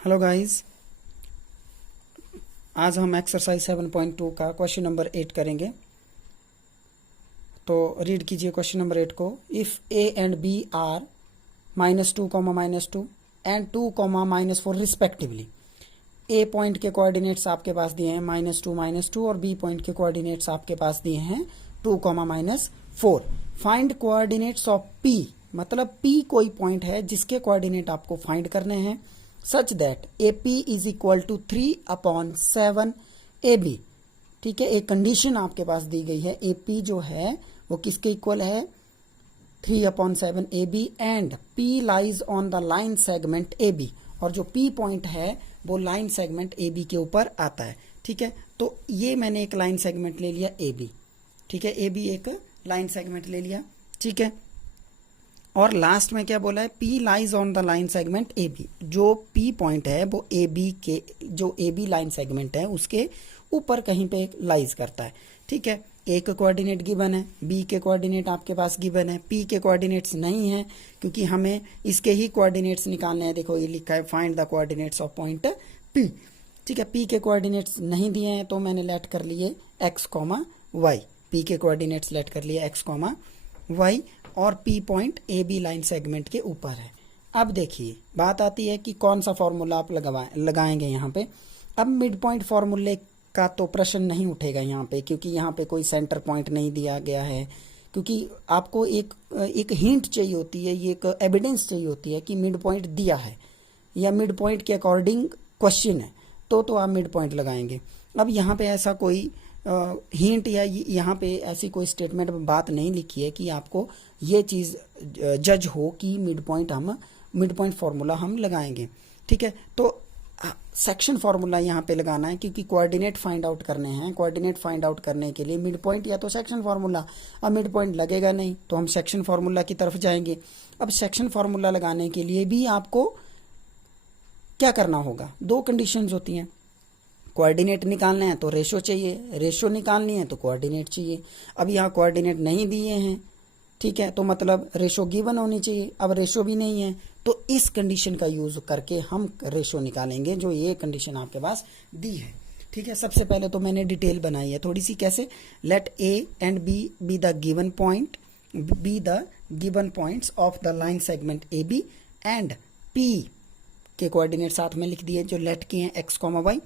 Hello guys, आज हम exercise 7.2 का क्वेश्चन नंबर 8 करेंगे। तो रीड कीजिए क्वेश्चन नंबर 8 को। If A and B are -2, -2 and 2, -4 respectively. A point के कोऑर्डिनेट्स आपके पास दिए हैं -2, -2 और बी पॉइंट के कोऑर्डिनेट्स आपके पास दिए हैं 2, -4। फाइंड कोऑर्डिनेट्स ऑफ पी, मतलब पी कोई पॉइंट है जिसके कोऑर्डिनेट आपको फाइंड करने हैं such that A P is equal to 3/7 A B. ठीक है, एक कंडीशन आपके पास दी गई है। ए पी जो है वो किसके इक्वल है? 3/7 A B and P lies on the line segment A B. और जो पी पॉइंट है वो लाइन सेगमेंट ए बी के ऊपर आता है। ठीक है, तो ये मैंने एक लाइन सेगमेंट ले लिया ए बी। ठीक है, ए बी एक लाइन सेगमेंट ले लिया। ठीक है, और लास्ट में क्या बोला है? P lies on the line segment A B. जो पी पॉइंट है वो ए बी के, जो ए बी लाइन सेगमेंट है उसके ऊपर कहीं पे लाइज करता है। ठीक है, ए के कोऑर्डिनेट गिवन है, बी के कोऑर्डिनेट आपके पास गिवन है, पी के कोऑर्डिनेट्स नहीं है क्योंकि हमें इसके ही कोऑर्डिनेट्स निकालने हैं। देखो ये लिखा है find the coordinates of point P. ठीक है, पी के कोऑर्डिनेट्स नहीं दिए हैं तो मैंने लेट कर लिए x, y। पी के कोऑर्डिनेट्स लेट कर लिए x, y और P point A B line segment के ऊपर है। अब देखिए बात आती है कि कौन सा फॉर्मूला आप लगाएंगे यहाँ पे। अब मिड पॉइंट फॉर्मूले का तो प्रश्न नहीं उठेगा यहाँ पे, क्योंकि यहाँ पे कोई सेंटर पॉइंट नहीं दिया गया है। क्योंकि आपको एक हिंट चाहिए होती है, ये एक एविडेंस चाहिए होती है कि मिड पॉइंट दिया है या मिड पॉइंट के अकॉर्डिंग क्वेश्चन है, तो आप मिड पॉइंट लगाएंगे। अब यहाँ पे ऐसा कोई हिंट या यहाँ पे ऐसी कोई स्टेटमेंट में बात नहीं लिखी है कि आपको ये चीज़ जज हो कि मिड पॉइंट फार्मूला हम लगाएंगे। ठीक है, तो सेक्शन फार्मूला यहाँ पे लगाना है क्योंकि कोऑर्डिनेट फाइंड आउट करने हैं। कोऑर्डिनेट फाइंड आउट करने के लिए मिड पॉइंट या तो सेक्शन फार्मूला। अब मिड पॉइंट लगेगा नहीं तो हम सेक्शन फार्मूला की तरफ जाएंगे। अब सेक्शन फार्मूला लगाने के लिए भी आपको क्या करना होगा? दो कंडीशंस होती हैं। कोऑर्डिनेट निकालना है तो रेशो चाहिए, रेशो निकालनी है तो कोऑर्डिनेट चाहिए। अब यहाँ कोऑर्डिनेट नहीं दिए हैं, ठीक है, तो मतलब रेशो गिवन होनी चाहिए। अब रेशो भी नहीं है तो इस कंडीशन का यूज करके हम रेशो निकालेंगे जो ये कंडीशन आपके पास दी है। ठीक है, सबसे पहले तो मैंने डिटेल बनाई है थोड़ी सी। कैसे? Let A and B be the given points of the line segment A B and P के कोऑर्डिनेट साथ में लिख दिए जो लेट के हैं x, y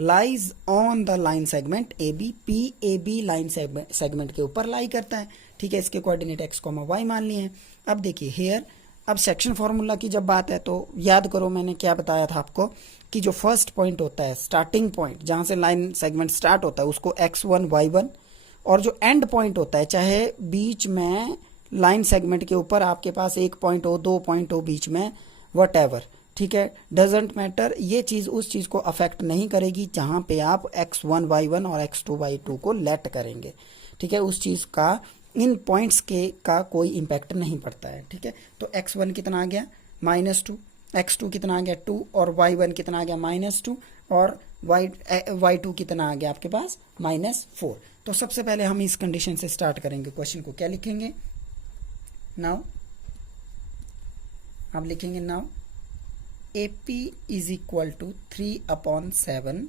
lies on the line segment A B. P A B line segment के ऊपर लाई करता है। ठीक है, इसके कोऑर्डिनेट x, y मान लिए हैं। अब देखिए हेयर, अब सेक्शन फार्मूला की जब बात है तो याद करो मैंने क्या बताया था आपको कि जो फर्स्ट पॉइंट होता है, स्टार्टिंग पॉइंट जहां से लाइन सेगमेंट स्टार्ट होता है उसको x1, y1, और जो एंड पॉइंट होता है चाहे बीच में लाइन सेगमेंट के ऊपर आपके पास 1 पॉइंट हो, 2 पॉइंट हो बीच में, वट एवर, ठीक है, डजेंट मैटर। ये चीज उस चीज को अफेक्ट नहीं करेगी जहां पे आप x1, y1 और x2, y2 को लेट करेंगे। ठीक है, उस चीज का इन पॉइंट्स का कोई इंपैक्ट नहीं पड़ता है। ठीक है, तो x1 कितना आ गया? -2, x2 कितना आ गया? 2, और y1 कितना आ गया? -2, और y2 कितना आ गया आपके पास? -4। तो सबसे पहले हम इस कंडीशन से स्टार्ट करेंगे। क्वेश्चन को क्या लिखेंगे? नाउ आप लिखेंगे now AP is equal to 3/7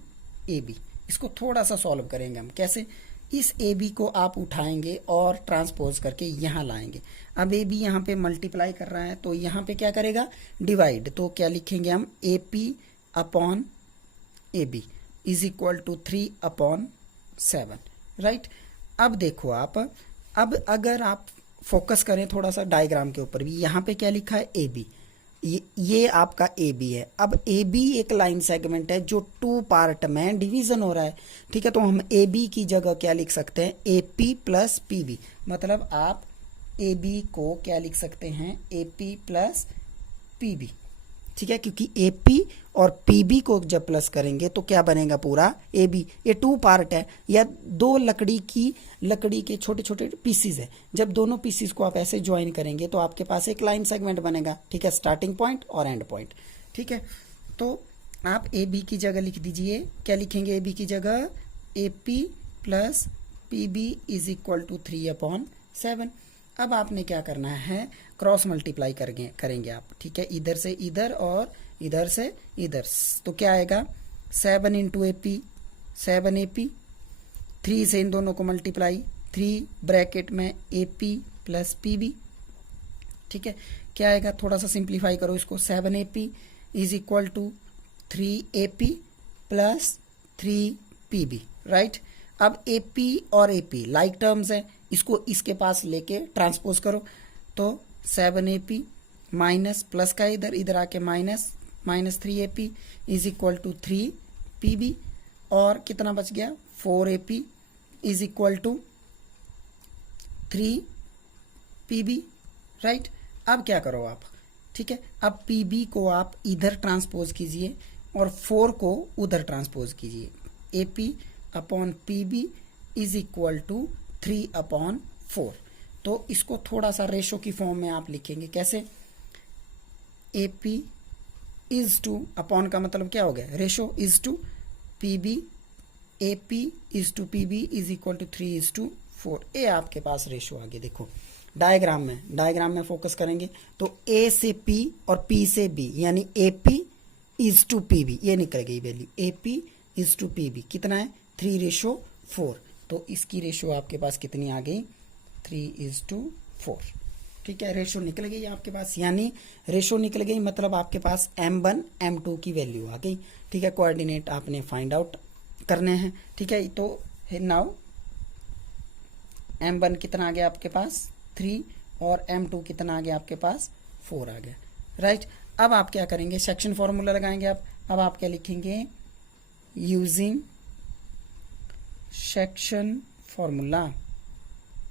AB। इसको थोड़ा सा सॉल्व करेंगे हम। कैसे? इस AB को आप उठाएंगे और ट्रांसपोज करके यहाँ लाएंगे। अब AB यहाँ पे मल्टीप्लाई कर रहा है तो यहाँ पे क्या करेगा? डिवाइड। तो क्या लिखेंगे हम? AP/AB is equal to 3/7। Right. अब देखो आप, अब अगर आप फोकस करें थोड़ा सा डायग्राम के ऊपर भी, यहाँ पे क्या लिखा है? AB। ये आपका ए बी है। अब ए बी एक लाइन सेगमेंट है जो 2 पार्ट में डिवीजन हो रहा है। ठीक है, तो हम ए बी की जगह क्या लिख सकते हैं? A P plus P B. मतलब आप ए बी को क्या लिख सकते हैं? A P plus P B. ठीक है, क्योंकि ए पी और पी बी को जब प्लस करेंगे तो क्या बनेगा? पूरा ए बी। ये 2 पार्ट है या 2 लकड़ी के छोटे छोटे पीसीज है। जब दोनों पीसीज को आप ऐसे ज्वाइन करेंगे तो आपके पास एक लाइन सेगमेंट बनेगा। ठीक है, स्टार्टिंग पॉइंट और एंड पॉइंट। ठीक है, तो आप ए बी की जगह लिख दीजिए। क्या लिखेंगे ए बी की जगह? A P plus P B is equal to 3/7। अब आपने क्या करना है, क्रॉस मल्टीप्लाई करेंगे आप, ठीक है, इधर से इधर और इधर से इधर। तो क्या आएगा 7 इंटू AP 7 AP, 3 से इन दोनों को मल्टीप्लाई, 3 ब्रैकेट में AP प्लस PB, ठीक है। क्या आएगा, थोड़ा सा सिंप्लीफाई करो इसको, 7 AP is equal to 3 AP plus 3 PB, right. अब AP और AP लाइक टर्म्स है, इसको इसके पास लेके ट्रांसपोज करो, तो 7 AP माइनस प्लस का इधर, इधर आके minus, minus 3 AP is equal to 3 PB, और कितना बच गया 4 AP is equal to 3 PB, right. अब क्या करो आप, ठीक है, अब PB को आप इधर ट्रांसपोज कीजिए और 4 को उधर ट्रांसपोज कीजिए, AP upon PB is equal to 3 upon 4। तो इसको थोड़ा सा रेशो की फॉर्म में आप लिखेंगे, कैसे, AP इज टू, अपॉन का मतलब क्या हो गया, ratio, is to PB, AP is to PB is equal to 3 is to 4। ये आपके पास रेशो आ गया। देखो डायग्राम में फोकस करेंगे तो A से P और P से B, यानी AP इज टू PB, ये निकल गई value, AP is to PB कितना है 3:4। तो इसकी रेशो आपके पास कितनी आ गई, 3:4, ठीक है, रेशो निकल गई आपके पास, यानी रेशो निकल गई मतलब आपके पास M1 M2 की वैल्यू आ गई, ठीक है। कोऑर्डिनेट आपने फाइंड आउट करने हैं, ठीक है। तो नाउ M1 कितना आ गया आपके पास 3 और M2 कितना आ गया आपके पास 4 आ गया, राइट। अब आप क्या करेंगे, सेक्शन फॉर्मूला लगाएंगे आप। अब आप क्या लिखेंगे, यूजिंग सेक्शन फॉर्मूला,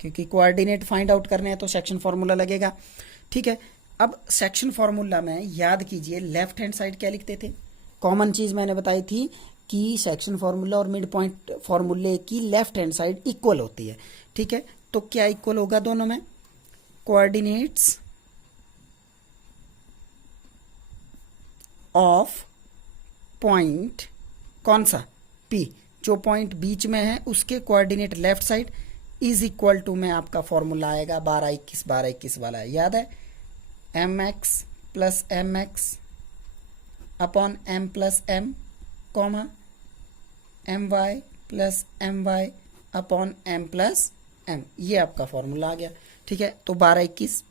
क्योंकि कोऑर्डिनेट फाइंड आउट करने हैं तो सेक्शन फॉर्मूला लगेगा, ठीक है। अब सेक्शन फॉर्मूला में याद कीजिए लेफ्ट हैंड साइड क्या लिखते थे, कॉमन चीज मैंने बताई थी कि सेक्शन फॉर्मूला और मिड पॉइंट फॉर्मूले की लेफ्ट हैंड साइड इक्वल होती है, ठीक है। तो क्या इक्वल होगा दोनों में, कोऑर्डिनेट्स ऑफ पॉइंट, कौन सा P, जो पॉइंट बीच में है उसके coordinate left side is equal to में आपका फॉर्मूला आएगा 12 21 वाला, याद है, mx plus mx upon m plus m comma my plus my upon m plus m, ये आपका फॉर्मूला आ गया, ठीक है। तो 12 21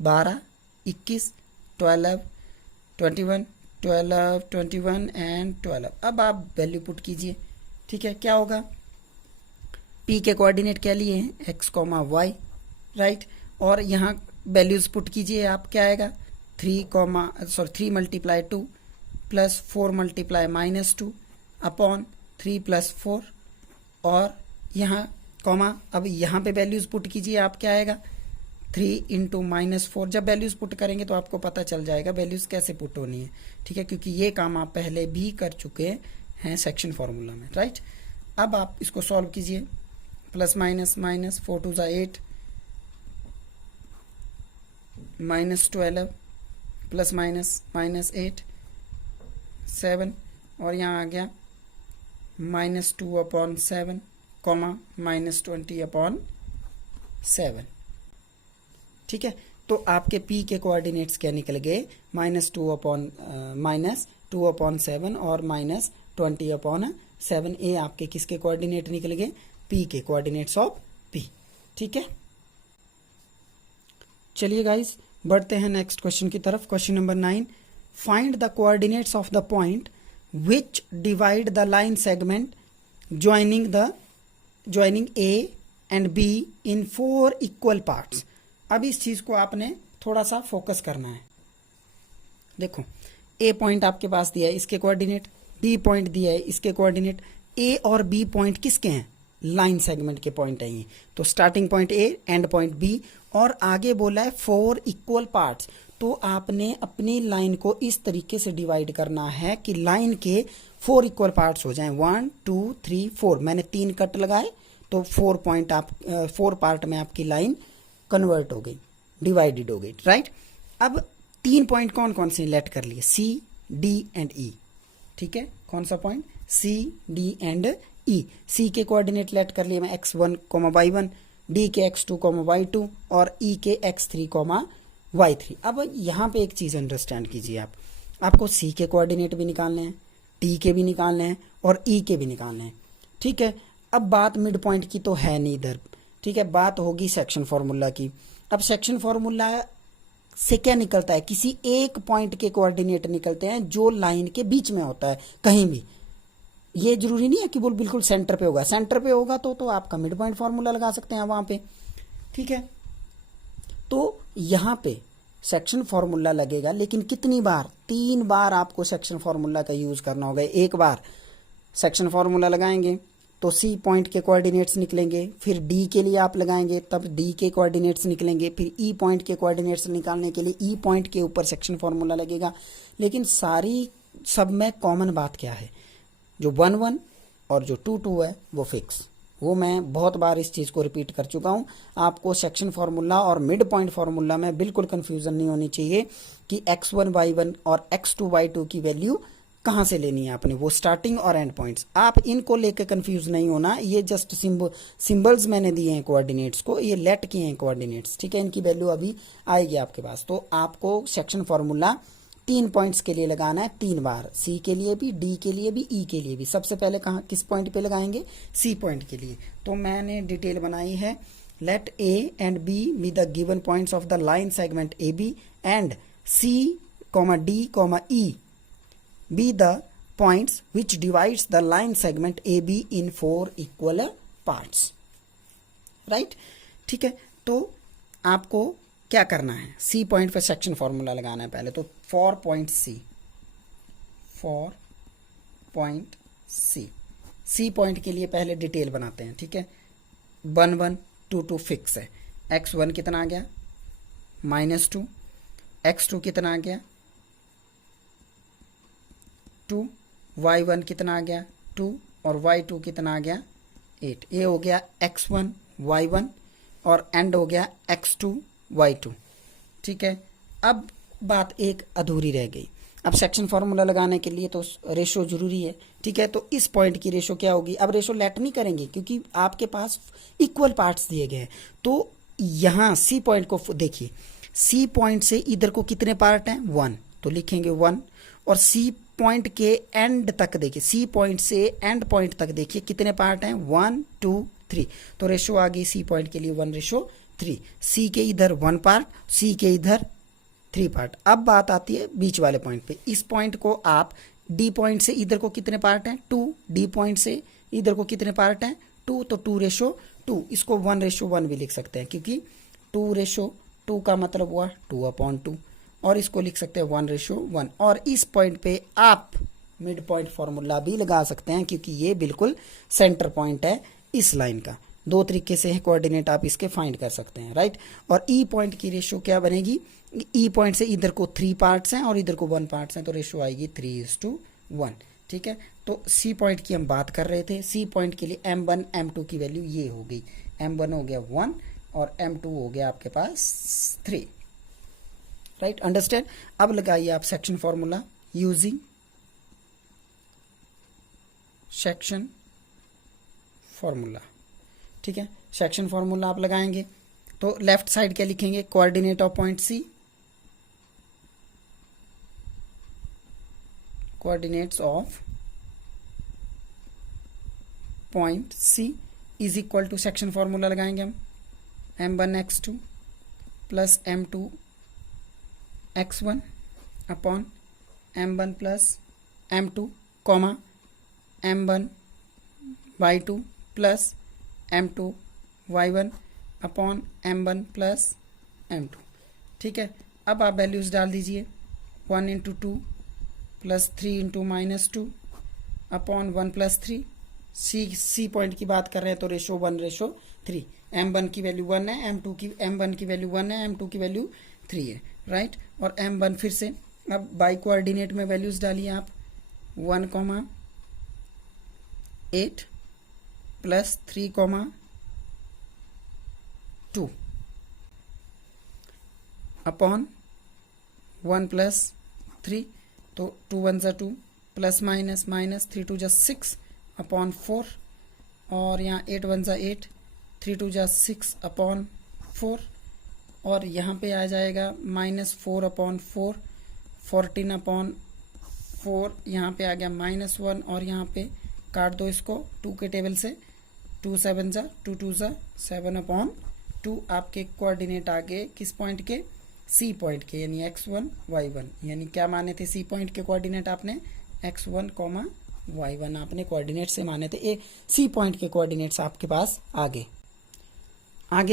12 21 12 21 एंड 12। अब आप वैल्यू पुट कीजिए, ठीक है। क्या होगा, P के कोऑर्डिनेट क्या लिए हैं x, y, राइट, और यहाँ वैल्यूज पुट कीजिए आप, क्या आएगा 3 multiply 2 plus 4 multiply -2 upon 3 plus 4, और यहाँ कॉमा, अब यहाँ पे वैल्यूज पुट कीजिए आप, क्या आएगा 3 इंटू -4। जब वैल्यूज पुट करेंगे तो आपको पता चल जाएगा वैल्यूज कैसे पुट होनी है, ठीक है, क्योंकि ये काम आप पहले भी कर चुके हैं सेक्शन फॉर्मूला में, राइट। अब आप इसको सॉल्व कीजिए, plus minus minus 4 2 8 -12 plus minus -8 7, और यहाँ आ गया -2 अपॉन 7 कॉमा -20 अपॉन 7, ठीक है। तो आपके P के कोऑर्डिनेट्स क्या निकल गए, -2 अपॉन 7 और -20 अपॉन 7। ए आपके किसके कोऑर्डिनेट निकल गए, P के कोऑर्डिनेट्स ऑफ P, ठीक है। चलिए गाइस बढ़ते हैं नेक्स्ट क्वेश्चन की तरफ। Question number 9, find the coordinates of the point which divide the line segment joining A and B in 4 equal parts. अब इस चीज को आपने थोड़ा सा फोकस करना है। देखो A पॉइंट आपके पास दिया है, इसके कोऑर्डिनेट, B पॉइंट दिया है, इसके कोऑर्डिनेट। A और B पॉइंट किसके हैं, लाइन सेगमेंट के पॉइंट है ये। तो starting point A, and point B, और आगे बोला है 4 इक्वल पार्ट्स। तो आपने अपनी लाइन को इस तरीके से डिवाइड करना है कि लाइन के 4 इक्वल पार्ट्स हो जाएं, 1 2 3 4। मैंने 3 कट लगाए तो 4 पार्ट में आपकी लाइन कन्वर्ट हो गई, डिवाइडेड हो गई, राइट। अब 3 पॉइंट कौन कौन से लेट कर लिए, C, D एंड E, ठीक है। कौन सा point, C, D and E। C के कोऑर्डिनेट लेट कर लिए मैं x1, y1, डी के x2 y2 और ई के x3 y3। अब यहाँ पे एक चीज अंडरस्टैंड कीजिए, आपको सी के कोऑर्डिनेट भी निकालने हैं, टी के भी निकालने हैं और ई के भी निकालने हैं। ठीक है, अब बात मिड पॉइंट की तो है नहीं इधर। ठीक है, बात होगी सेक्शन फॉर्मूला की। अब सेक्शन फॉर्मूला से क्या निकलता है, किसी एक पॉइंट के कोऑर्डिनेट निकलते हैं जो लाइन के बीच में होता है कहीं भी। ये जरूरी नहीं है कि वो बिल्कुल सेंटर पे होगा, सेंटर पे होगा तो आपका मिड पॉइंट फॉर्मूला लगा सकते हैं वहां पे। ठीक है, तो यहां पे सेक्शन फॉर्मूला लगेगा, लेकिन कितनी बार, 3 बार आपको सेक्शन फॉर्मूला का यूज करना होगा। एक बार सेक्शन फॉर्मूला लगाएंगे तो सी पॉइंट के कोऑर्डिनेट्स निकलेंगे, फिर डी के लिए आप लगाएंगे तब डी के कोऑर्डिनेट्स निकलेंगे, फिर ई पॉइंट के कोऑर्डिनेट्स निकालने के लिए ई पॉइंट के ऊपर सेक्शन फॉर्मूला लगेगा। लेकिन सारी सब में कॉमन बात क्या है, जो 1 1 और जो 2 2 है वो फिक्स। वो मैं बहुत बार इस चीज को रिपीट कर चुका हूं। आपको सेक्शन फॉर्मूला और मिड पॉइंट फॉर्मूला में बिल्कुल कंफ्यूजन नहीं होनी चाहिए कि x1 y1 और x2 y2 की वैल्यू कहां से लेनी है आपने, वो स्टार्टिंग और एंड पॉइंट्स, आप इनको लेकर कंफ्यूज नहीं होना। ये जस्ट सिंबल्स मैंने दिए हैं कोऑर्डिनेट्स को, ये लेट किए हैं कोऑर्डिनेट्स। ठीक है, इनकी वैल्यू अभी आएगी आपके पास। तो आपको सेक्शन फॉर्मूला 3 पॉइंट्स के लिए लगाना है 3 बार, सी के लिए भी, डी के लिए भी, ई के लिए भी। सबसे पहले कहाँ किस पॉइंट पे लगाएंगे, सी पॉइंट के लिए। तो मैंने डिटेल बनाई है, let A and B be the given points of the line segment A B and C D E be the points which divides the line segment A B in 4 equal parts. Right, ठीक है, तो आपको क्या करना है, C point पे section formula लगाना है पहले। तो फॉर पॉइंट सी पॉइंट के लिए पहले डिटेल बनाते हैं। ठीक है, 1 1 2 2 फिक्स है। x1 कितना आ गया, -2, x2 कितना आ गया 2, y1 कितना आ गया 2 और y2 कितना आ गया 8। ये हो गया x1 y1 और एंड हो गया x2 y2। ठीक है, अब बात एक अधूरी रह गई। अब सेक्शन फार्मूला लगाने के लिए तो रेशो जरूरी है। ठीक है, तो इस पॉइंट की रेशो क्या होगी, अब रेशो लेट नहीं करेंगे क्योंकि आपके पास इक्वल पार्ट्स दिए गए हैं। तो यहां सी पॉइंट को देखिए, सी पॉइंट से इधर को कितने पार्ट हैं 1, तो लिखेंगे 1। और सी पॉइंट के एंड तक देखिए, सी पॉइंट से एंड पॉइंट तक देखिए कितने पार्ट हैं 1 2 3। तो रेशो आ गई सी पॉइंट के लिए 1:3। सी के इधर 1 पार्ट, सी के इधर 3 पार्ट। अब बात आती है बीच वाले पॉइंट पे। इस पॉइंट को आप डी पॉइंट से इधर को कितने पार्ट हैं 2, डी पॉइंट से इधर को कितने पार्ट हैं 2, तो 2:2। इसको 1:1 भी लिख सकते हैं क्योंकि 2:2 का मतलब हुआ 2/2, और इसको लिख सकते हैं 1:1। और इस पॉइंट पे आप मिड पॉइंट फॉर्मूला भी लगा सकते हैं क्योंकि ये बिल्कुल सेंटर पॉइंट है इस लाइन का। 2 तरीके से है कोऑर्डिनेट आप इसके फाइंड कर सकते हैं। राइट, और ई पॉइंट की रेशो क्या बनेगी, ई पॉइंट से इधर को 3 पार्ट्स हैं और इधर को 1 पार्ट्स हैं, तो रेशो आएगी 3:1। ठीक है, तो सी पॉइंट की हम बात कर रहे थे। सी पॉइंट के लिए m1 m2 की वैल्यू ये हो गई, m1 हो गया 1 और m2 हो गया आपके पास 3। Right, understand. अब लगाइए आप section formula using section formula. ठीक है, सेक्शन फॉर्मूला आप लगाएंगे तो लेफ्ट साइड क्या लिखेंगे, coordinate of point C, coordinates of point C is equal to, section formula लगाएंगे हम m1 x2 plus m2 x1 upon m1 plus m2 comma m1 y2 plus m2 y1 upon m1 plus m2। ठीक है, अब आप values डाल दीजिए, 1 × 2 plus 3 × -2 upon 1 + 3। C point की बात कर रहे हैं तो रेशो 1:3। m1 की वैल्यू 1 है, m1 की वैल्यू 1 है, m2 की वैल्यू 3 है। राइट, और m1 फिर से अब बाई कोऑर्डिनेट में वैल्यूज डालिए आप, 1,8 प्लस 3,2 अपॉन 1 + 3, तो 2 1 = 2 प्लस माइनस 3 2 = 6 अपॉन 4, और यहाँ 8 1 = 8, 3×2=6/4 और यहाँ पे आ जाएगा -4/4, 14/4, यहाँ पे आ गया -1 और यहाँ पे काट दो इसको 2 के टेबल से, 2 7 जा 2 2 जा 7/2। आपके कोऑर्डिनेट आ गए किस पॉइंट के, सी पॉइंट के, यानी x1 y1। यानी क्या माने थे सी पॉइंट के कोऑर्डिनेट आपने, x1, y1 आपने कोऑर्डिनेट से माने थे। ए सी पॉइंट के कोऑर्डिनेट्स आपके पास आगे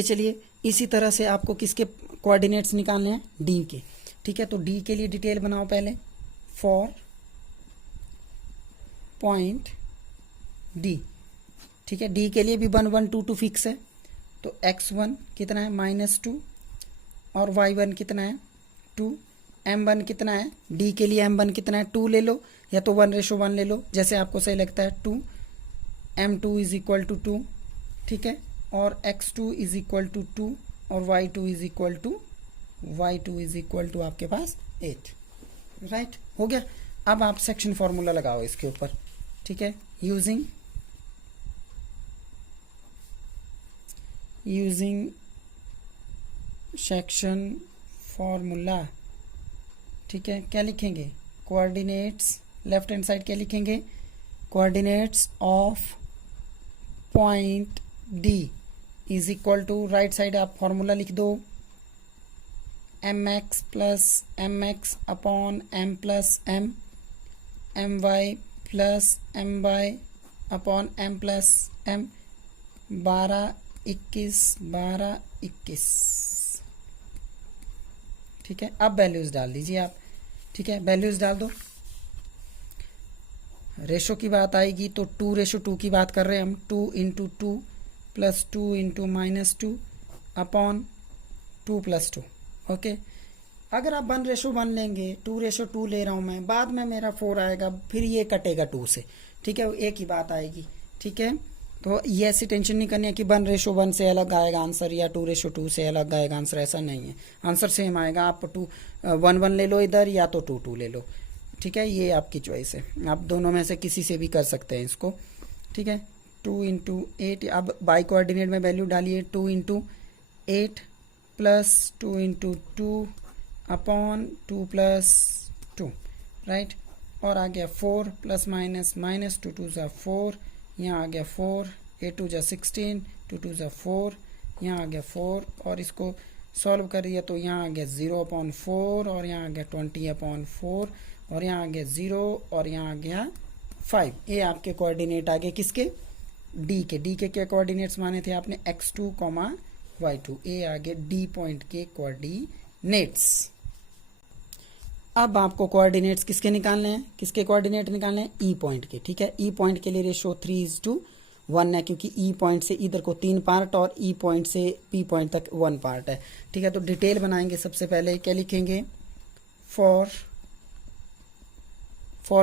चलिए। इसी तरह से आपको किसके कोऑर्डिनेट्स निकालने हैं, डी के। ठीक है, तो डी के लिए डिटेल बनाओ पहले। फॉर पॉइंट डी, ठीक है, डी के लिए भी 1 1 2 2 फिक्स है। तो x1 कितना है -2 और y1 कितना है 2। m1 कितना है, डी के लिए m1 कितना है 2 ले लो, या तो 1:1 ले लो, जैसे आपको सही लगता है 2। m2 = 2, ठीक है, और x2 = 2 और y2 = आपके पास 8। राइट, हो गया। अब आप सेक्शन फॉर्मूला लगाओ इसके ऊपर। ठीक है, यूजिंग सेक्शन फॉर्मूला। ठीक है, क्या लिखेंगे, कोऑर्डिनेट्स, लेफ्ट हैंड साइड क्या लिखेंगे, coordinates of point D = right side आप फॉर्मूला लिख दो, mx + mx / m + m, my + my / m + m, 12 21 12 21। ठीक है, अब वैल्यूज डाल दीजिए आप। ठीक है, वैल्यूज डाल दो। रेशो की बात आएगी तो 2:2 की बात कर रहे हैं हम, 2 × 2 + 2 × -2 / 2 + 2। ओके, अगर आप 1:1 लेंगे, 2:2 ले रहा हूं मैं, बाद में मेरा 4 आएगा, फिर ये कटेगा 2 से। ठीक है, एक ही बात आएगी। ठीक है, तो ये ऐसी टेंशन नहीं करनी है कि 1:1 से अलग आएगा आंसर या 2:2 से अलग आएगा आंसर, ऐसा नहीं है। आंसर सेम आएगा। आप 1 1 ले लो इधर, या तो 2 2 ले लो। ठीक है, ये आपकी चॉइस है, आप दोनों में से किसी से भी कर सकते हैं इसको। ठीक है, 2 × 8, अब बाई कोऑर्डिनेट में वैल्यू डालिए, 2 × 8 + 2 × 2 / 2 + 2। राइट, और आ गया 4 ± -2 2 = 4, यहाँ आ गया 4, 8 2 = 16, 2 2 = 4, यहाँ आ गया 4, और इसको सॉल्व कर दिया तो यहाँ आ गया 0/4 और यहाँ आ गया 20/4 और यहाँ आ गया 0 और यहाँ आ गया 5। ये आपके कोऑर्डिनेट आ गए किसके, डी के। डी के क्या कोऑर्डिनेट्स माने थे आपने, x2, y2। ये आ गए डी पॉइंट के कोऑर्डिनेट्स। अब आपको कोऑर्डिनेट्स किसके निकालने हैं, किसके कोऑर्डिनेट निकालने हैं, ई पॉइंट के। ठीक है, ई पॉइंट के लिए रेशो 3:1 है, क्योंकि ई पॉइंट से इधर को 3 पार्ट और ई पॉइंट से पी पॉइंट तक 1 पार्ट है। ठीक है, तो डिटेल बनाएंगे। सबसे पहले क्या लिखेंगे, फॉर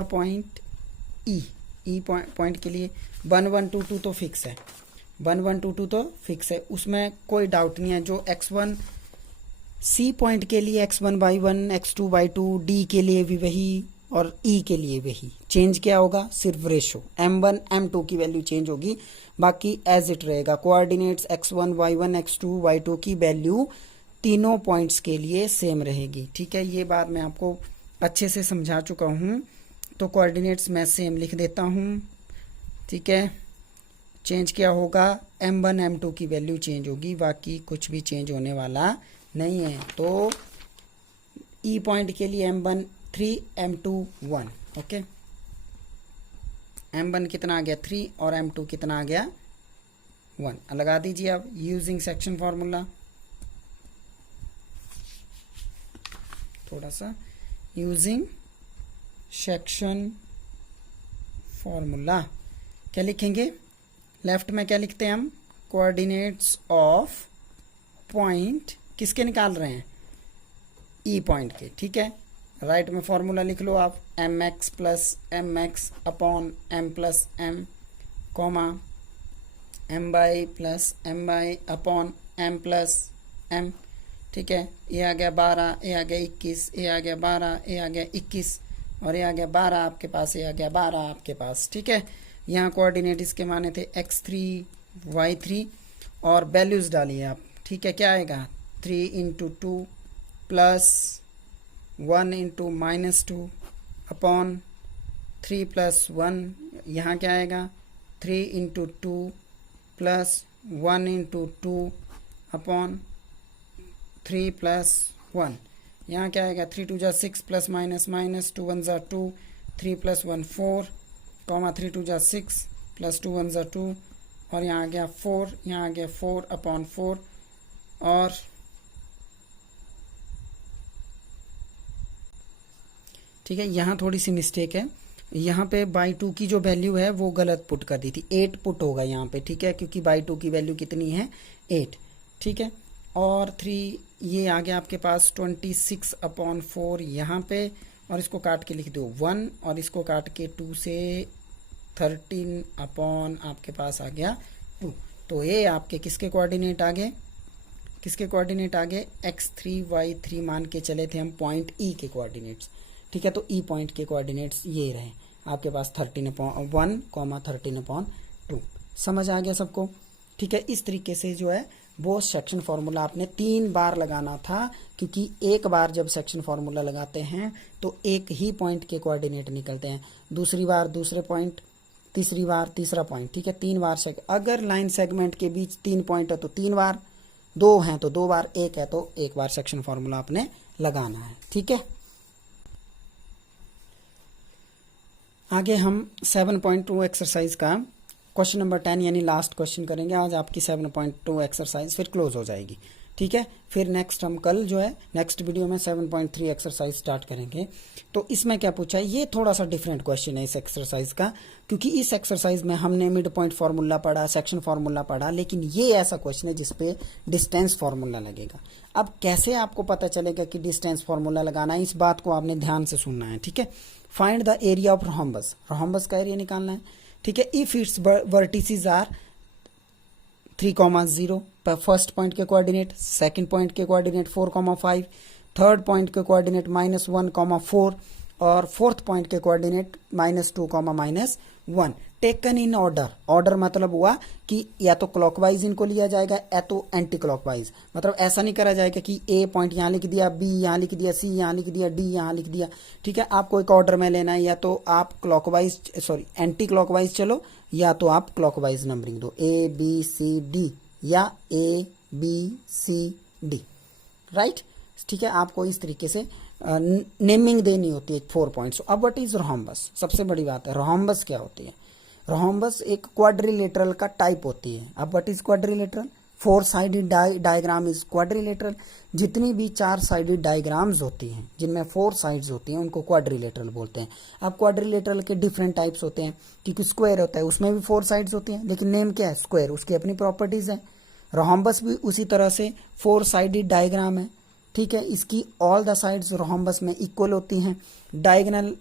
पॉइंट ई पॉइंट के लिए 1 1 2 2 तो फिक्स है, 1 1 2 2 तो फिक्स है, उसमें कोई डाउट नहीं है। जो x1 सी पॉइंट के लिए x1 y1, x2 y2, D के लिए भी वही और ई के लिए वही। चेंज क्या होगा, सिर्फ रेशो m1 m2 की वैल्यू चेंज होगी, बाकी एज इट रहेगा। Coordinates x1 y1 x2 y2 की वैल्यू तीनों पॉइंट्स के लिए सेम रहेगी। ठीक है, ये बात मैं आपको अच्छे से समझा चुका हूँ, तो कोऑर्डिनेट्स मैं सेम लिख देता हूँ। ठीक है, चेंज क्या होगा, m1 m2 की वैल्यू चेंज होगी, बाकी कुछ भी चेंज होने वाला नहीं है। तो ई पॉइंट के लिए m1 3 m2 1। ओके, m1 कितना आ गया 3 और m2 कितना आ गया 1। लगा दीजिए अब यूजिंग सेक्शन फॉर्मूला। थोड़ा सा यूजिंग सेक्शन फॉर्मूला क्या लिखेंगे, लेफ्ट में क्या लिखते हैं हम, कोऑर्डिनेट्स ऑफ पॉइंट किसके निकाल रहे हैं, ई पॉइंट के। ठीक है, राइट में फॉर्मूला लिख लो आप, mx + mx / m + m, my + my / m + m। ठीक है, ये आ गया 12, ये आ गया 21, ये आ गया 12, ये आ गया 21 और ये आ गया 12 आपके पास, ये आ गया 12 आपके पास। ठीक है, यहाँ कोऑर्डिनेट इसके माने थे x3 y3 और वैल्यूज डालिए आप, ठीक है। क्या आएगा 3 into 2 plus 1 into -2 upon 3 plus 1, यहाँ क्या आएगा 3 into 2 plus 1 into 2 upon 3 plus 1, यहाँ क्या आएगा 3 2 जा 6 प्लस माइनस माइनस 2 1 जा 2, 3 प्लस 1 4 कॉमा 3 2 जा 6 प्लस 2 1 जा 2, और यहाँ आ गया 4, यहाँ आ गया 4 अपॉन 4, और ठीक है यहाँ थोड़ी सी मिस्टेक है, यहाँ पे बाई 2 की जो वैल्यू है वो गलत पुट कर दी थी, 8 पुट होगा यहाँ पे, ठीक है, क्योंकि बाई 2 की वैल्यू कितनी है 8, ठीक है। और 3 ये आ गया आपके पास 26 अपॉन 4 यहाँ पे, और इसको काट के लिख दो 1, और इसको काट के 2 से 13 अपॉन आपके पास आ गया 2। तो ये आपके किसके कोऑर्डिनेट आ गए, किसके कोऑर्डिनेट आ गए x3 y3 मान के चले थे हम पॉइंट E के कोऑर्डिनेट्स, ठीक है। तो E पॉइंट के कोऑर्डिनेट्स ये रहे आपके पास 13/1, 13/2। समझ आ गया सबको, ठीक है। इस तरीके से जो है वो सेक्शन फार्मूला आपने 3 बार लगाना था, क्योंकि एक बार जब सेक्शन फार्मूला लगाते हैं तो एक ही पॉइंट के कोऑर्डिनेट निकलते हैं, दूसरी बार दूसरे पॉइंट, तीसरी बार तीसरा पॉइंट, ठीक है। 3 बार अगर लाइन सेगमेंट के बीच 3 पॉइंट है तो 3 बार, 2 हैं तो 2 बार, 1 है तो 1 बार सेक्शन फार्मूला आपने लगाना है, ठीक है। आगे हम 7.2 एक्सरसाइज का क्वेश्चन नंबर 10 यानी लास्ट क्वेश्चन करेंगे आज आपकी 7.2 एक्सरसाइज, फिर क्लोज हो जाएगी, ठीक है। फिर नेक्स्ट हम कल जो है नेक्स्ट वीडियो में 7.3 एक्सरसाइज स्टार्ट करेंगे। तो इसमें क्या पूछा है, ये थोड़ा सा डिफरेंट क्वेश्चन है इस एक्सरसाइज का, क्योंकि इस एक्सरसाइज में हमने मिड पॉइंट फार्मूला पढ़ा, सेक्शन फार्मूला पढ़ा, लेकिन ये ऐसा क्वेश्चन है जिसपे डिस्टेंस फार्मूला लगेगा। अब कैसे आपको पता चलेगा कि डिस्टेंस फार्मूला लगाना है, इस बात को आपने ध्यान से सुनना है, ठीक है। Find the area of rhombus, rhombus का एरिया निकालना है, ठीक है। If its vertices are 3,0, first point के कोऑर्डिनेट, सेकंड पॉइंट के कोऑर्डिनेट 4,5, थर्ड पॉइंट के कोऑर्डिनेट -1,4, और फोर्थ पॉइंट के coordinate -2, -1, taken in order. Order मतलब हुआ कि या तो क्लॉकवाइज इनको लिया जाएगा या तो एंटी क्लॉकवाइज, मतलब ऐसा नहीं करा जाएगा कि ए पॉइंट यहाँ लिख दिया, बी यहाँ लिख दिया, सी यहाँ लिख दिया, डी यहाँ लिख दिया, ठीक है। आपको एक ऑर्डर में लेना है, या तो आप क्लॉकवाइज एंटी क्लॉकवाइज चलो, या तो आप क्लॉकवाइज नंबरिंग दो, A B C D या A B C D, right, ठीक है। आपको इस तरीके से नेमिंग देनी होती है 4 पॉइंट्स। अब व्हाट इज रोहम्बस, सबसे बड़ी बात है रोहम्बस क्या होती है। रोहम्बस एक क्वाड्रिलेटरल का टाइप होती है। अब what is quadrilateral, 4 sided diagram is quadrilateral. जितनी भी 4 साइडेड डायग्राम्स होती हैं जिनमें 4 साइड्स होती हैं उनको क्वाड्रिलेटरल बोलते हैं। अब क्वाड्रिलेटरल के डिफरेंट टाइप्स होते हैं, क्योंकि स्क्वायर होता है उसमें भी 4 साइड्स होती हैं, लेकिन नेम क्या है स्क्वायर, उसकी अपनी प्रॉपर्टीज है। रोहम्बस भी उसी तरह से 4 साइडेड डायग्राम है, ठीक है। इसकी ऑल द साइड्स रोहम्बस में इक्वल होती हैं। डायगोनल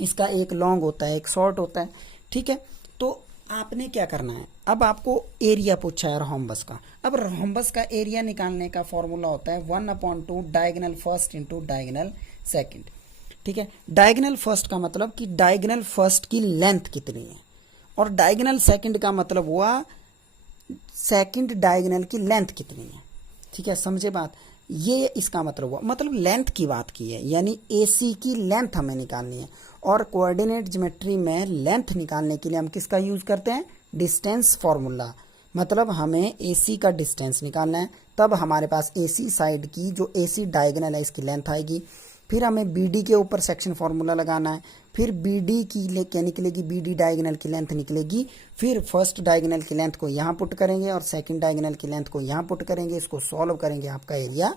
इसका एक लॉन्ग होता है एक शॉर्ट होता है, ठीक है। तो आपने क्या करना है, अब आपको एरिया पूछा है रोहम्बस का। अब रोहम्बस का एरिया निकालने का फॉर्मूला होता है 1/2 diagonal first into diagonal second, ठीक है। डायगोनल फर्स्ट का मतलब कि डायगोनल फर्स्ट की लेंथ कितनी है, और डायगोनल सेकेंड का मतलब हुआ सेकेंड डायगोनल की लेंथ कितनी है, ठीक है। समझे बात, ये इसका मतलब हुआ, मतलब लेंथ की बात की है, यानी AC की लेंथ हमें निकालनी है। और कोऑर्डिनेट ज्योमेट्री में लेंथ निकालने के लिए हम किसका यूज करते हैं, डिस्टेंस फॉर्मूला। मतलब हमें AC का डिस्टेंस निकालना है, तब हमारे पास AC साइड की जो AC डायगोनल है इसकी लेंथ आएगी। फिर हमें BD के ऊपर सेक्शन फार्मूला लगाना है, फिर BD की क्या निकलेगी, BD डायगोनल की लेंथ निकलेगी। फिर फर्स्ट डायगोनल की लेंथ को यहाँ पुट करेंगे और सेकंड डायगोनल की लेंथ को यहाँ पुट करेंगे, इसको सॉल्व करेंगे, आपका एरिया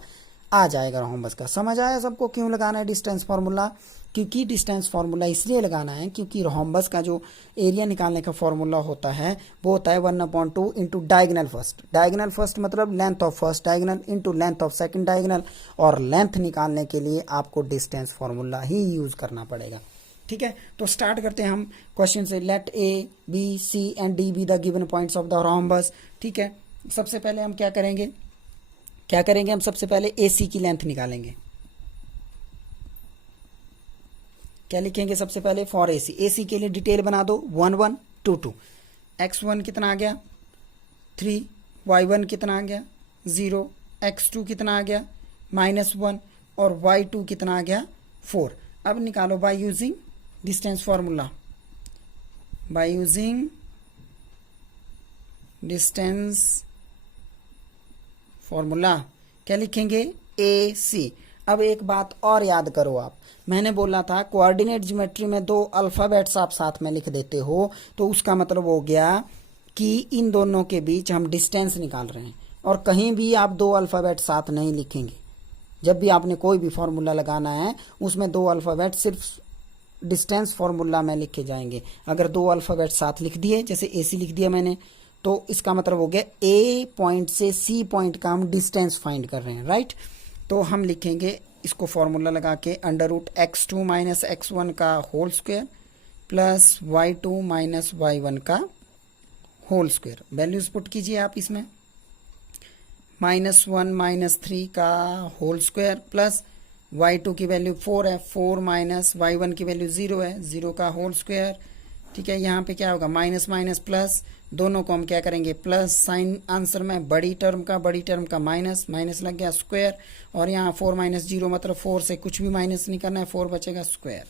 आ जाएगा रोहम्बस का। समझ आया सबको क्यों लगाना है डिस्टेंस फार्मूला, क्योंकि डिस्टेंस फार्मूला इसलिए लगाना है क्योंकि रोहम्बस का जो एरिया निकालने का फार्मूला होता है वो होता है 1/2 into diagonal first. Diagonal first मतलब length of first diagonal into length of second diagonal, और लेंथ निकालने के लिए आपको डिस्टेंस फार्मूला ही यूज करना पड़ेगा, ठीक है। तो स्टार्ट करते हैं हम क्वेश्चन से। Let A B C and D be the given points of the rhombus, ठीक है। सबसे पहले हम क्या करेंगे हम सबसे पहले AC की लेंथ निकालेंगे। क्या लिखेंगे सबसे पहले, फॉर AC के लिए डिटेल बना दो 1 1 2 2। x1 कितना आ गया 3, y1 कितना आ गया 0, x2 कितना आ गया -1 और y2 कितना आ गया 4। अब निकालो by using distance formula, by using distance formula क्या लिखेंगे ए सी। अब एक बात और याद करो आप, मैंने बोला था कोऑर्डिनेट ज्योमेट्री में 2 अल्फाबेट्स आप साथ में लिख देते हो तो उसका मतलब हो गया कि इन दोनों के बीच हम डिस्टेंस निकाल रहे हैं, और कहीं भी आप 2 अल्फाबेट साथ नहीं लिखेंगे। जब भी आपने कोई भी फॉर्मूला लगाना है उसमें 2 अल्फाबेट सिर्फ डिस्टेंस फॉर्मूला में लिखे जाएंगे। अगर 2 अल्फाबेट साथ लिख दिए, जैसे ए सी लिख दिया मैंने, तो इसका मतलब हो गया ए पॉइंट से सी पॉइंट का हम डिस्टेंस फाइंड कर रहे हैं, राइट। तो हम लिखेंगे इसको फॉर्मूला लगा के √x2 - x1 का whole square plus y2 - y1 का होल स्क्वायर। वैल्यूज पुट कीजिए आप इसमें, -1 - 3 का होल स्क्वायर प्लस y2 की वैल्यू 4 है, 4 - y1 की वैल्यू 0 है, 0 का होल स्क्वायर। ठीक है, यहाँ पे क्या होगा माइनस माइनस प्लस, दोनों को हम क्या करेंगे प्लस, साइन आंसर में बड़ी टर्म का माइनस, माइनस लग गया स्क्वायर, और यहाँ 4 - 0 मतलब 4 से कुछ भी माइनस नहीं करना है, 4 बचेगा स्क्वायर।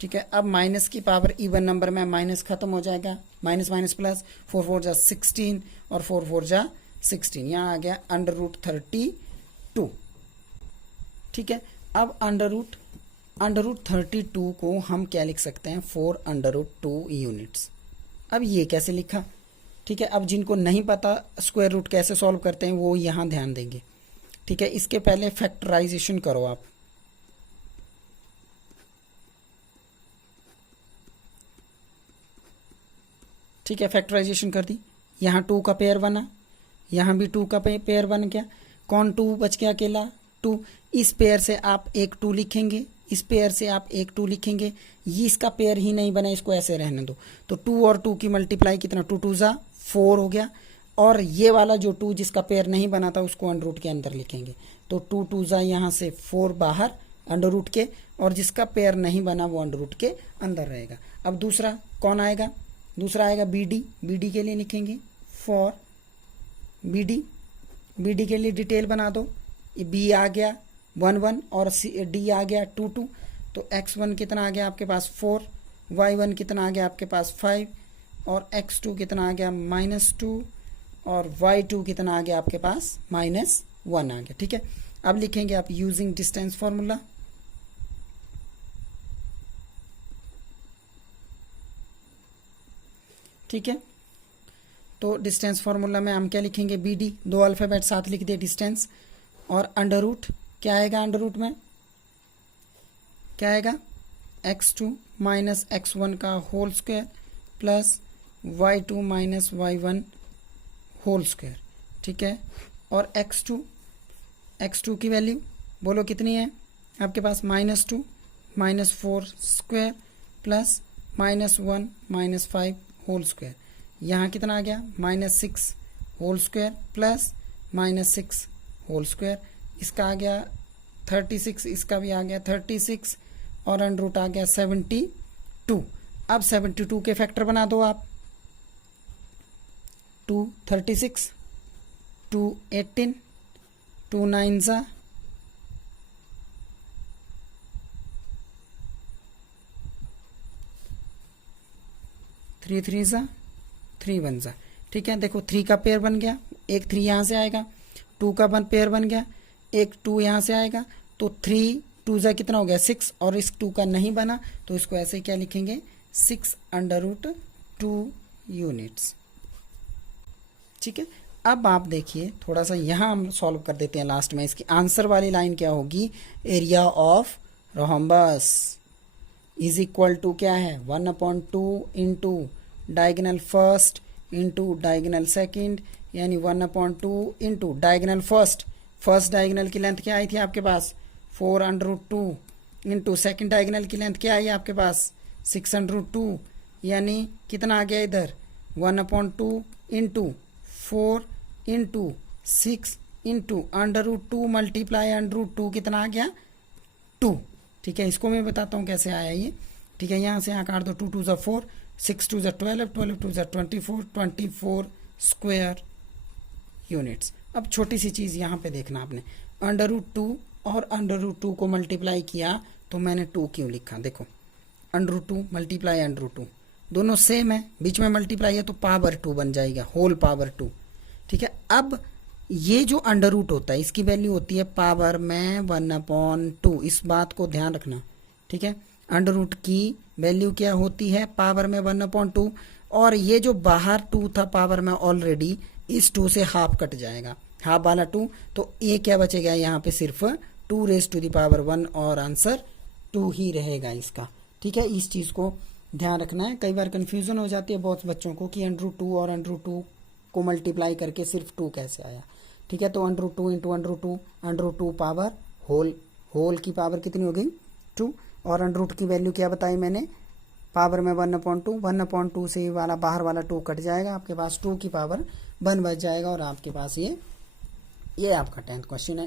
ठीक है, अब माइनस की पावर इवन नंबर में माइनस खत्म हो जाएगा, माइनस माइनस प्लस, 4 4 जा 16 और 4 4 जा 16, यहाँ आ गया √32। ठीक है, अब √32 को हम क्या लिख सकते हैं 4√2 यूनिट्स। अब ये कैसे लिखा, ठीक है। अब जिनको नहीं पता स्क्वायर रूट कैसे सॉल्व करते हैं वो यहाँ ध्यान देंगे। ठीक है, इसके पहले फैक्टराइजेशन करो आप। ठीक है, फैक्टराइजेशन कर दी, यहाँ 2 का पेयर बना, यहाँ भी 2 का पेयर बन गया, कौन 2 बच गया अकेला 2। इस पेयर से आप एक 2 लिखेंगे, इस पेयर से आप एक 2 लिखेंगे, ये इसका पेयर ही नहीं बना, इसको ऐसे रहने दो। तो 2 और 2 की मल्टीप्लाई कितना, 2 2 जा 4 हो गया, और ये वाला जो 2 जिसका पेयर नहीं बना था उसको अंडर रूट के अंदर लिखेंगे, तो 2 2 जा यहाँ से 4 बाहर अंडर रूट के, और जिसका पेयर नहीं बना वो अंडर रूट के अंदर रहेगा। अब दूसरा कौन आएगा, दूसरा आएगा BD, BD के लिए लिखेंगे फॉर BD के लिए डिटेल बना दो, ये B आ गया 1 1 और D आ गया 2 2, तो x1 कितना आ गया आपके पास 4, y1 कितना आ गया आपके पास 5, और x2 कितना आ गया -2, और y2 कितना आ गया आपके पास -1 आ गया। ठीक है, अब लिखेंगे आप यूजिंग डिस्टेंस फॉर्मूला। ठीक है, तो डिस्टेंस फार्मूला में हम क्या लिखेंगे BD, 2 अल्फाबेट साथ लिख दिए डिस्टेंस, और अंडर रूट क्या आएगा, अंडर रूट में क्या आएगा x2 - x1 का whole square plus y2 - y1 whole square. ठीक है, और x2 की वैल्यू बोलो कितनी है आपके पास, -2 - 4 स्क्वायर प्लस -1 - 5 होल स्क्वायर। यहाँ कितना आ गया -6 whole square plus -6 whole square, इसका आ गया 36, इसका भी आ गया 36, और अंडर रूट आ गया 72। अब 72 के फैक्टर बना दो आप, 2 36, 2 18, 2 9 जा 3 3 जा 3 1 जा। ठीक है, देखो 3 का पेयर बन गया, एक 3 यहाँ से आएगा, 2 का पेयर बन गया, एक 2 यहाँ से आएगा, तो 3 2 जा कितना हो गया 6, और इस 2 का नहीं बना तो इसको ऐसे ही क्या लिखेंगे 6√2 यूनिट्स। ठीक है, अब आप देखिए थोड़ा सा यहाँ हम सॉल्व कर देते हैं लास्ट में। इसकी आंसर वाली लाइन क्या होगी, area of rhombus is equal to क्या है 1/2 into diagonal first into diagonal second, यानी 1/2 इंटू डायगोनल फर्स्ट डायगोनल की लेंथ क्या आई थी आपके पास 4√2 इंटू सेकेंड डायगोनल की लेंथ क्या आई आपके पास 6√2, यानी कितना आ गया इधर 1/2 इंटू 4 इंटू 6 इंटू √2 मल्टीप्लाई √2 कितना आ गया 2। ठीक है, इसको मैं बताता हूँ कैसे आया ये। ठीक है, यहाँ से यहाँ काट दो, 2 2 जा 4, 6 2 जा 12, 12 2 जा 24, 24 स्क्वायर यूनिट्स। अब छोटी सी चीज़ यहाँ पे देखना आपने, √2 और √2 को मल्टीप्लाई किया तो मैंने 2 क्यों लिखा, देखो √2 मल्टीप्लाई √2 दोनों सेम है, बीच में मल्टीप्लाई है तो पावर 2 बन जाएगा, होल पावर 2। ठीक है, अब ये जो अंडर रूट होता है इसकी वैल्यू होती है पावर में 1/2, इस बात को ध्यान रखना। ठीक है, अंडर रूट की वैल्यू क्या होती है, पावर में 1/2, और ये जो बाहर 2 था पावर में ऑलरेडी, इस 2 से हाफ कट जाएगा, हाफ वाला 2, तो ये क्या बचेगा यहाँ पे, सिर्फ 2⁻1 और आंसर 2 ही रहेगा इसका। ठीक है, इस चीज़ को ध्यान रखना है, कई बार कंफ्यूजन हो जाती है बहुत बच्चों को कि √2 और √2 को मल्टीप्लाई करके सिर्फ 2 कैसे आया। ठीक है, तो √2 इंटू √2 पावर होल की पावर कितनी हो गई 2, और √2 की वैल्यू क्या बताई मैंने, पावर में 1/2 से ये वाला बाहर वाला 2 कट जाएगा, आपके पास 2 की पावर 1 बच जाएगा, और आपके पास ये आपका 10th क्वेश्चन है।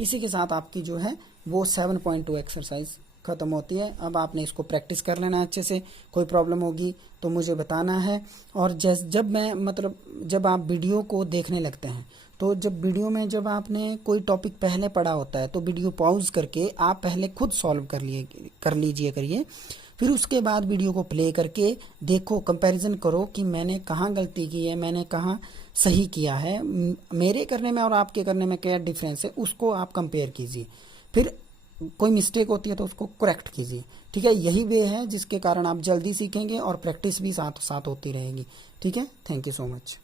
इसी के साथ आपकी जो है वो 7.2 एक्सरसाइज खत्म होती है। अब आपने इसको प्रैक्टिस कर लेना अच्छे से, कोई प्रॉब्लम होगी तो मुझे बताना है। और जब आप वीडियो को देखने लगते हैं, तो जब वीडियो में जब आपने कोई टॉपिक पहले पढ़ा होता है तो वीडियो पॉज करके आप पहले खुद सॉल्व कर लीजिए करिए, फिर उसके बाद वीडियो को प्ले करके देखो, कंपैरिजन करो कि मैंने कहाँ गलती की है, मैंने कहाँ सही किया है, मेरे करने में और आपके करने में क्या डिफरेंस है, उसको आप कंपेयर कीजिए, फिर कोई मिस्टेक होती है तो उसको करेक्ट कीजिए। ठीक है, यही वे है जिसके कारण आप जल्दी सीखेंगे और प्रैक्टिस भी साथ साथ होती रहेगी। ठीक है, थैंक यू सो मच।